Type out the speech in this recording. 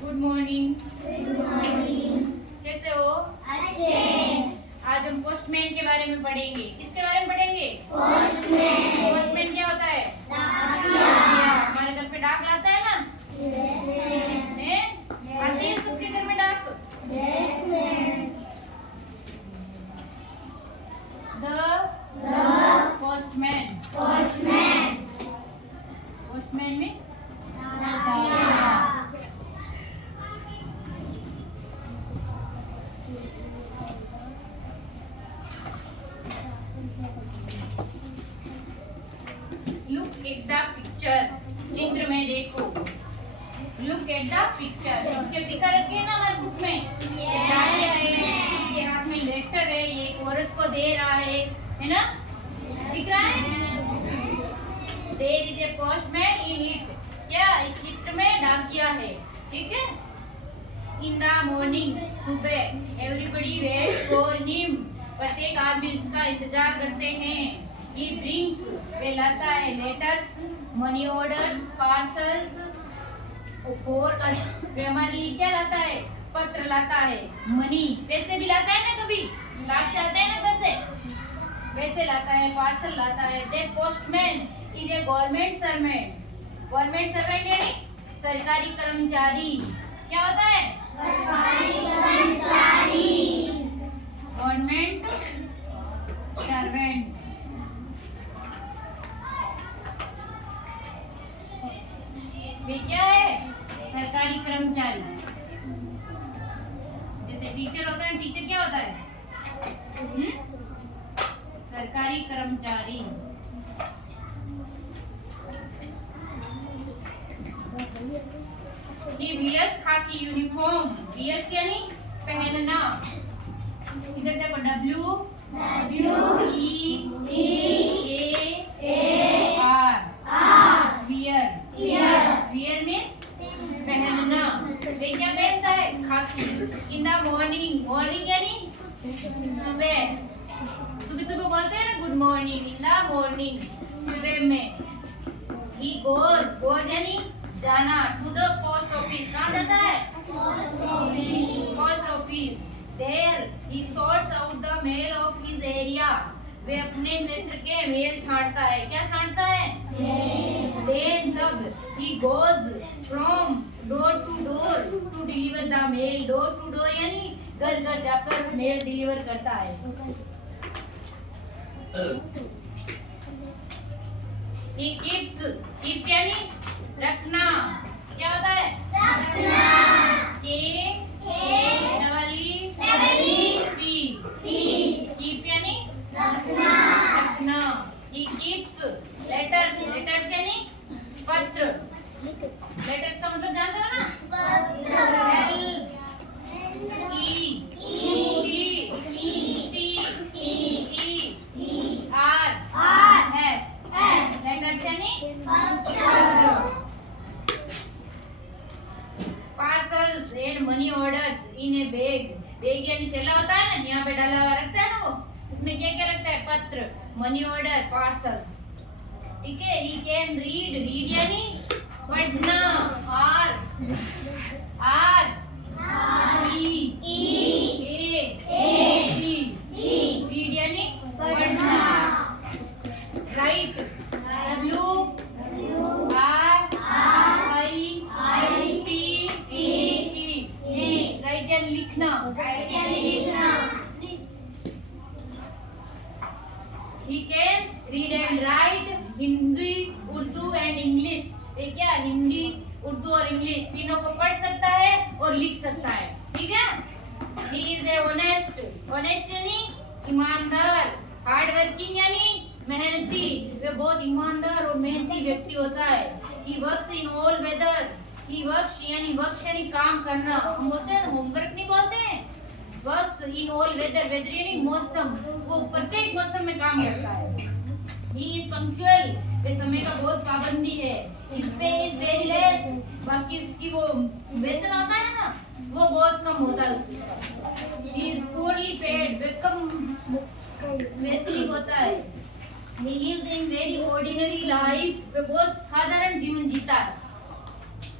Good morning. Good morning. कैसे हो? अच्छे। आज हम पोस्टमैन के बारे में पढ़ेंगे। किसके बारे में पढ़ेंगे? पोस्टमैन। पोस्टमैन क्या होता है? डाकिया। हमारे घर पे डाक लाता है ना? हैं? आती है सबके घर में डाक? The postman. पोस्टमैन में लुक एट द पिक्चर। चित्र में देखो। Look at the picture. Picture दिखा रखी है ना हमारी बुक में? डाकिया है, इसके हाथ में लेटर है, ये एक औरत को दे रहा है ना? दिख रहा है? There is a postman in it. क्या इस चित्र में डाकिया है? ठीक है। इन द मॉर्निंग, सुबह, एवरीबडी वेट फॉर हिम। प्रत्येक आदमी उसका इंतजार करते हैं। He brings, वे लाता है, letters, money orders, parcels for us. वे हमारे लिए क्या लाता है? पत्र लाता है। मनी, पैसे भी लाता है ना, कभी डाक से आते हैं ना पैसे, पैसे लाता है, पार्सल लाता है। That postman is a government servant. Government servant यानी सरकारी कर्मचारी। क्या होता है? सरकारी कर्मचारी। Government servant. वे क्या है? सरकारी कर्मचारी। जैसे टीचर होता है, टीचर क्या होता है? सरकारी कर्मचारी। He wears khaki uniform. Wears यानी पहनना। इधर देखो, W E A R। wear। wear means पहनना। वे क्या पहनता है? खाकी। इन द मॉर्निंग, मॉर्निंग यानी सुबह। सुबह सुबह बोलते हैं ना good morning. In the morning, सुबह में। ही गोज यानी जाना। टू द पोस्ट ऑफिस, कहाँ जाता है? Post office. There he sorts out the mail of his area. वे अपने क्षेत्र के मेल छांटता है। क्या छांटता है? देन तब ही goes from door to door to deliver the mail. Door to door यानी घर घर जाकर मेल डिलीवर करता है। ही कीप यानी रखना। क्या होता है? कीप यानी रखना। He keeps letters. लेटर्स यानी पत्र। लेटर्स का मतलब जानते हो ना? लेटर्स यानी parcels and money orders in A bag. Bag यानी थैला होता है ना, यहाँ पे डाला हुआ रखता है ना वो, उसमें क्या क्या रखता है? पत्र, मनी ऑर्डर, पार्सल्स। ठीक है। ही कैन रीड यानी पढ़ना। आर ई रीड यानी पढ़ना। राइट, राइट यानी लिखना। He can read and write Hindi, Urdu and English. ये क्या? हिंदी, उर्दू और इंग्लिश तीनों को पढ़ सकता है और लिख सकता है। ठीक है। He is a honest यानी ईमानदार। हार्ड वर्किंग यानी मेहनती। वे बहुत ईमानदार और मेहनती व्यक्ति होता है। He works in all weather। He works यानी काम करना। हम बोलते हैं होमवर्क नहीं बोलते हैं। Works in all weather. Weather यानी मौसम। वो प्रत्येक मौसम में काम करता है। He is punctual. वे समय का बहुत पाबंदी है। His pay is very less. बाकी उसकी वो वेतन आता है ना, वो बहुत कम होता है उसका। He is poorly paid. वे कम वेतन होता है। He lives in very ordinary life. वे बहुत साधारण जीवन जीता है।